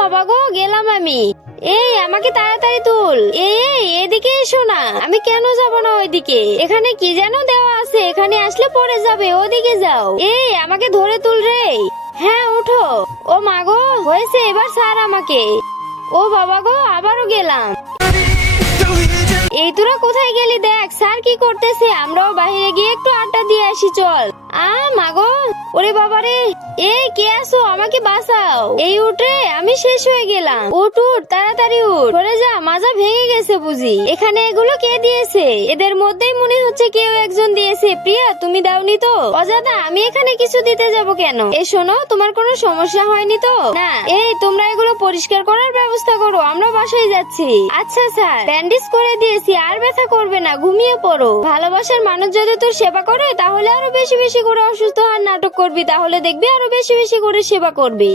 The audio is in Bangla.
বাবা গো, গেলাম আমি। এই আমাকে তাড়াতাড়ি তুল। এই এদিকে এসো না। আমি কেন যাব না ওইদিকে? এখানে কি যেন দেওয়া আছে, এখানে আসলে পড়ে যাবে, ওদিকে যাও। এই আমাকে ধরে তুল রে। হ্যাঁ ওঠো। ও মা গো, হয়েছে, এবার ছাড় আমাকে। ও বাবা গো, আবারও গেলাম। এই তোরা কোথায় গেলি? দেখ স্যার কি করতেছে, আমরাও বাইরে গিয়ে একটু আড্ডা দিয়ে আসি, চল। মাগো, ওরে বাবারে, এই কে আসো, আমাকে বাঁচাও। এই উঠে আমি শেষ হয়ে গেলাম। উঠ উঠ, তাড়াতাড়ি উঠ, সরে যা, মাজা ভেঙে গেছে বুঝি। এখানে এগুলো কে দিয়েছে? এদের মধ্যেই মনে হচ্ছে কেউ একজন দিয়েছে। প্রিয়া, তুমি দাওনি তো? অজাদা, আমি এখানে কিছু দিতে যাব কেন? এই শোনো, তোমার কোনো সমস্যা হয়নি তো? না। এই তোমরা এগুলো পরিষ্কার করার ব্যবস্থা করো, আমরা বাসায় যাচ্ছি। আচ্ছা স্যার, ব্যান্ডেজ করে দিয়েছি, আর ব্যথা করবে না, ঘুমিয়ে পড়ো। ভালোবাসার মানুষ যদি তোর সেবা করে, তাহলে আরো বেশি বেশি করে অসুস্থ হওয়ার নাটক করবি, তাহলে দেখবি আরো বেশি বেশি করে সেবা করবি।